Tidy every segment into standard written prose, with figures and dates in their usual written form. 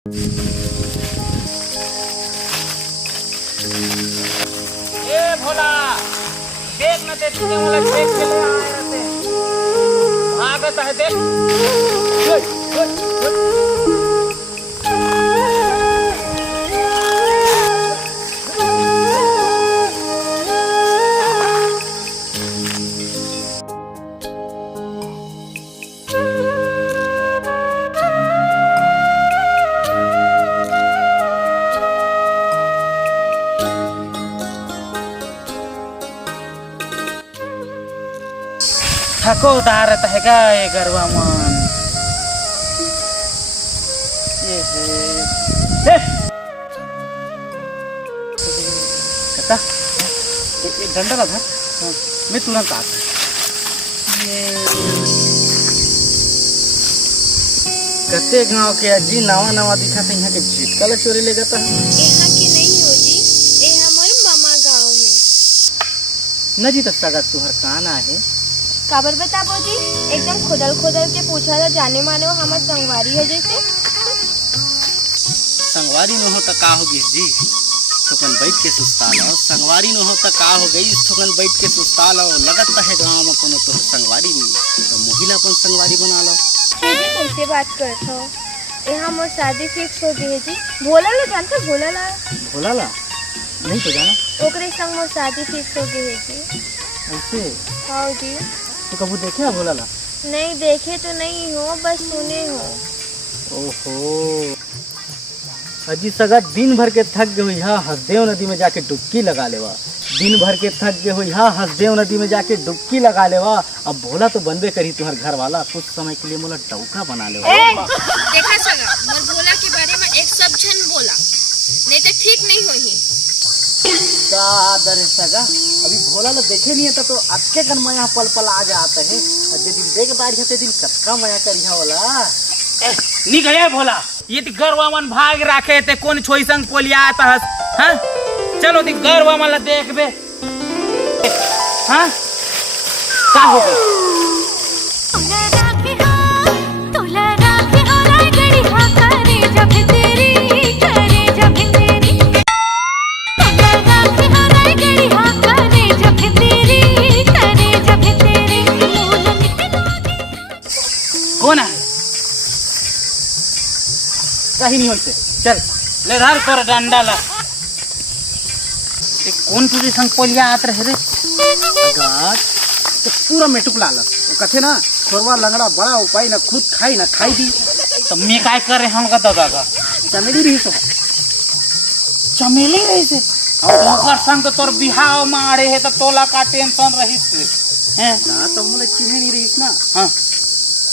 ए भोला देख न दे तुझे वाला देख के ले आए रहते भागत है देख थको उतारत है का ये गरवा मन ये है कता एक डंडा ला था मैं तुरंत आता ये कते गांव के अजी नवा नवा दिखा थे यहाँ के झिटका ला चोरी ले जाता है यहाँ के नहीं हो जी, ये हमारे मामा गांव है। न जी तक सगत तुहर काना है काबर बताबो जी, एकदम खुदल खुदल के पूछा था जाने माने हो हमार संगवारी है जैसे। संगवारी न हो तो का हो गई जी, थोकन बैठ के सुस्ता लो। संगवारी न हो तो का हो गई, थोकन बैठ के सुस्ता लो। लगत है गाँव में कोनो तो संगवारी नहीं तो महिला अपन संगवारी बना लो। जी कैसे बात करते हो, यहाँ मोर शादी फिक्स हो गई है जी। भोला ला जानते, भोला ला भोला ला नहीं तो जाना, ओकरे संग मोर शादी फिक्स हो गई है जी। ऐसे हाँ जी। तो कबू देखे है भोला ला? नहीं देखे तो नहीं हो, बस सुने हो। ओहो अजी सगा दिन भर के थक गई हा हसदेव नदी में जाके डुबकी लगा लेवा। दिन भर के थक गए हुई हा हसदेव नदी में जाके डुबकी लगा लेवा। अब भोला तो बनबे करी तुम्हार घर वाला, कुछ समय के लिए मोला डौका बना ले। देखा सगा मोर भोला के बारे में एक सब झन बोला, नहीं तो ठीक नहीं होही। दरे सगा अभी भोला ला देखे नहीं है तो अटके कन मया पल पल आ जाते हैं। जे दिन देख बार जाते दिन कटका मया करिया होला नी गया भोला। ये ती गरवा मन भाग राखे ते कौन छोई संग पोलिया तहस। हां चलो ती गरवा मन ला देख बे। हां का हो गई कौन है? कहीं नहीं होते। चल ले धार कर डंडा ला। एक कौन तुझे संग पोलिया आत रहे रे गात तो पूरा मेटुक लाला। वो कथे ना छोरवा लंगड़ा बड़ा उपाय ना खुद खाई ना खाई दी तो मैं काय करे हम का दादा चमेली रही तो चमेली रही से और ओकर संग तो तोर बिहाव मारे है तो तोला का टेंशन रहिस हैं ना तो मोले चिन्हे नहीं रहिस ना। हां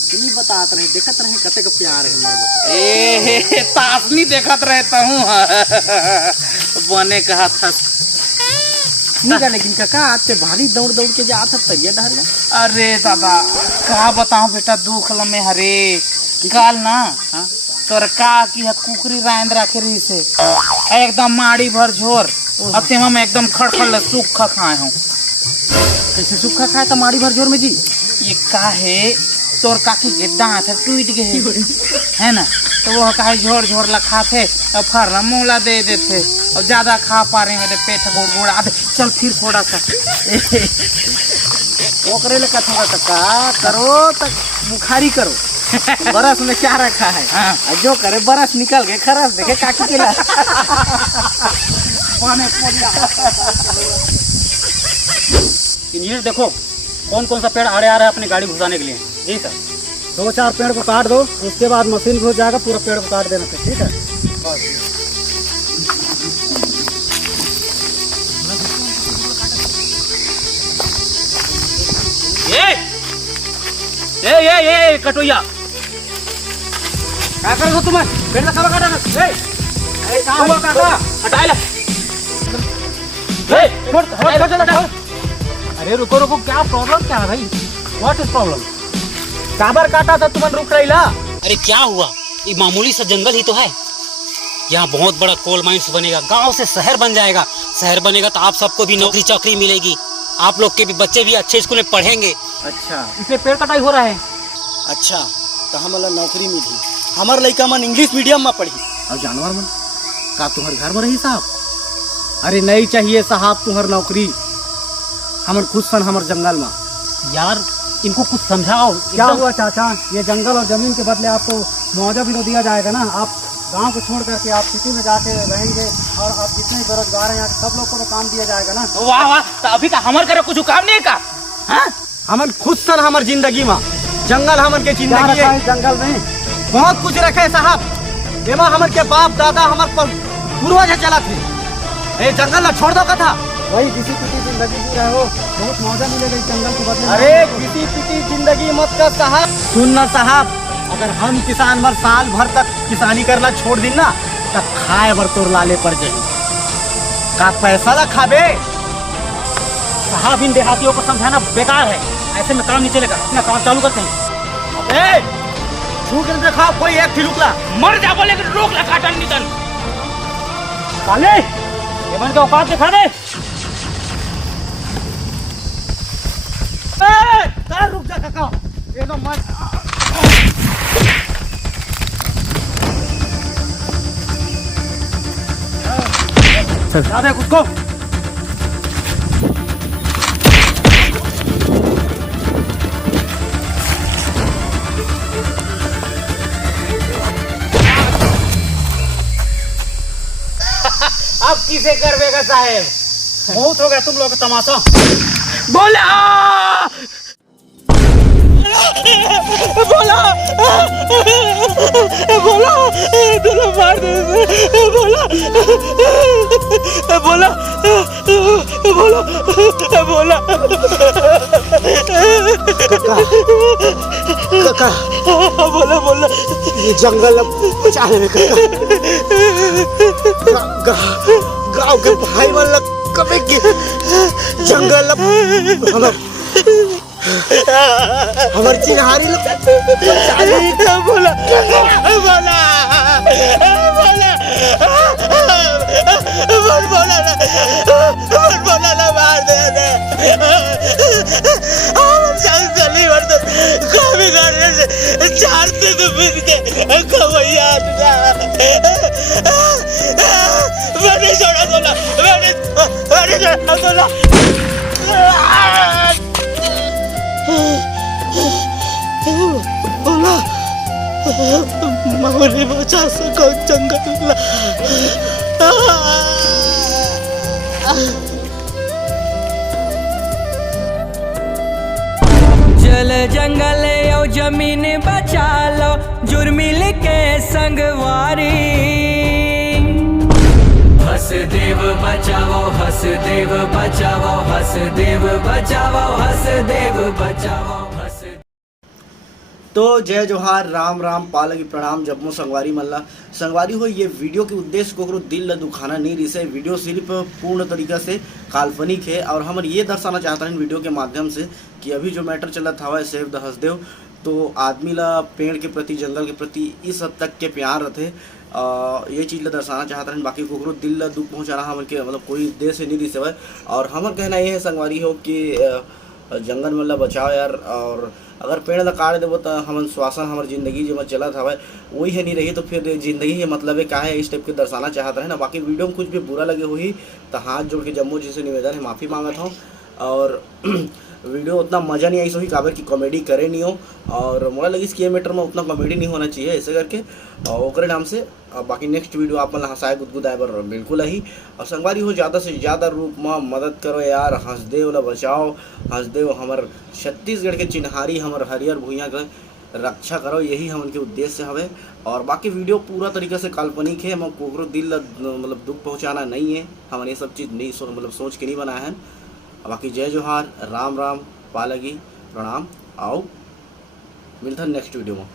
नहीं बतात रहे देखत रहे कते का प्यार है मोर ए तासनी देखत रहता हूं बने कहा था ठीक है। लेकिन काका आते भारी दौड़ दौड़ के जात है तरिया डहर में। अरे दादा का बताऊं बेटा दुख लमे हरे काल ना तोर का की कुकरी रांद रखे रही से एकदम माड़ी भर झोर अते में एकदम खड़खड़ सूखा खाए हूं। कैसे सूखा खाए तो माड़ी भर झोर में जी? ये का है तोर काकी के दांत टूट गए है ना तो वो का झोर झोर ला खाते और फिर रमोला दे देते और ज्यादा खा पा रहे हैं पेट गोड़ गोड़ आते। चल फिर थोड़ा सा वो करे ले कथा का करो तक बुखारी करो बरस में क्या रखा है। हाँ। जो करे बरस निकल गए खरस देखे काकी के ला इंजीनियर देखो कौन कौन सा पेड़ आड़े आ रहा है अपनी गाड़ी घुसाने के लिए। जी सर 2-4 पेड़ को काट दो, उसके बाद मशीन घुस जाएगा, पूरा पेड़ को काट देना फिर। ठीक है ये कटोया क्या कर दो तुम्हें पेड़ का सब काटा ना। अरे क्या हुआ काका हटा ले छोड़। अरे रुको रुको, क्या प्रॉब्लम क्या है भाई? What is problem? काबर काटा था तुम्हें रुक रही ला? अरे क्या हुआ, ये मामूली सा जंगल ही तो है। यहाँ बहुत बड़ा कोल माइंस बनेगा, गांव से शहर बन जाएगा। शहर बनेगा तो आप सबको भी नौकरी चाकरी मिलेगी, आप लोग के भी बच्चे भी अच्छे स्कूल में पढ़ेंगे। अच्छा इसलिए पेड़ कटाई हो रहा है। अच्छा तो हमारा नौकरी मिली, हमार लड़का मन इंग्लिश मीडियम में पढ़ी और जानवर मन का तुम्हारे घर में रही साहब? अरे नहीं चाहिए साहब तुम्हार नौकरी, हमन खुद सन हमार जंगल में। यार इनको कुछ समझाओ। क्या हुआ चाचा, ये जंगल और जमीन के बदले आपको मुआवजा भी तो दिया जाएगा ना। आप गांव को छोड़ करके आप सिटी में जाके रहेंगे और आप जितने बेरोजगार हैं यहाँ सब लोग को तो काम दिया जाएगा ना। वाह वाह, तो अभी का हमारे करे कुछ काम नहीं का? हाँ? हमन खुद सन हमार जिंदगी में, जंगल हमन के जिंदगी है। जंगल में बहुत कुछ रखे साहब, एमा हमन के बाप दादा हमार पूर्वज चला थे। ये जंगल ना छोड़ दो कथा, वही किसी पिटी जिंदगी जी रहे हो, बहुत मौजा मिलेगा इस जंगल के बदले। अरे किसी पिटी जिंदगी मत कर साहब। सुनना साहब, अगर हम किसान भर साल भर तक किसानी करना छोड़ दी ना तो खाए भर तोड़ लाले पड़ जाए का पैसा ला खाबे। साहब इन देहातियों को समझाना बेकार है, ऐसे में काम नहीं चलेगा। अपना काम चालू करते हैं। छू कर देखा कोई एक ठिलुकला मर जा बोले कि रोक ला काटन नितन। काले ये बन के औकात दिखा दे। रुक जा काका, ये तो मत चल उसको। अब किसे करवेगा साहेब? बहुत हो गया तुम लोग का तमाशा। बोला बोला बोला दोनों मार दे। बोला बोला बोला बोला काका बोला बोला ये जंगल अब बचाने में काका गाँव के भाई वाला कभी की जंगल अब हमारी चिन्हारी बोला बोला बोला बोला ना मार दे। जल्दी मर दो, कभी करने से चारते तो फिर के कवैया मैंने छोड़ा बोला, मैंने छोड़ा बोला। बोला मरे बचा सको जंगल। जल जंगल और जमीन बचा लो, जुर्मिल के संगवारी। हसदेव बचाओ, हसदेव बचाओ, हसदेव बचाओ, हसदेव बचाओ। तो जय जोहार, राम राम, पालगी प्रणाम, जम्मू संगवारी मल्ला संगवारी हो। ये वीडियो के उद्देश्य को दिल ल दुखाना नहीं रही से, वीडियो सिर्फ पूर्ण तरीका से काल्पनिक है और हम ये दर्शाना चाहता हैं वीडियो के माध्यम से कि अभी जो मैटर चला था सेव द हसदेव, तो आदमी ला पेड़ के प्रति, जंगल के प्रति इस हद तक के प्यार रहते। ये चीज़ ला दर्शाना चाहता हैं। बाकी को दिल ला दुख पहुँचाना हम के मतलब कोई देश से नहीं दिसे। और हमारा कहना ये है संगवारी हो कि जंगल में ला बचाओ यार, और अगर पेड़ ला काट देवो तो हमन श्वासन हमारी ज़िंदगी जो चला था वही है नहीं रही, तो फिर ज़िंदगी के मतलब है क्या है, इस टाइप के दर्शाना चाहता है ना। बाकी वीडियो में कुछ भी बुरा लगे हुई तो हाथ जोड़ के जम्मू जी से निवेदन है, माफ़ी मांगता हूँ। और वीडियो उतना मज़ा नहीं आई सो ही काबर की कॉमेडी करे नहीं हो, और मोला लगी कि ये मैटर में उतना कॉमेडी नहीं होना चाहिए ऐसे करके ओकरे नाम से। बाकी नेक्स्ट वीडियो आप मतलब हंसाए गुदगुदाए बर बिल्कुल ही। और संगवारी हो ज़्यादा से ज़्यादा रूप में मदद करो यार, हंसदेव ला बचाओ, हंसदेव हमार छत्तीसगढ़ के चिन्हारी, हमार हरियर भूइयाँ का रक्षा करो, यही हम उनके उद्देश्य हवे। और बाकी वीडियो पूरा तरीके से काल्पनिक है, हम कोकरो दिल मतलब दुख पहुँचाना नहीं है, हमने ये सब चीज़ नहीं मतलब सोच के नहीं बनाया है। बाकी जय जोहार, राम राम, पालगी प्रणाम, आओ मिलता है नेक्स्ट वीडियो में।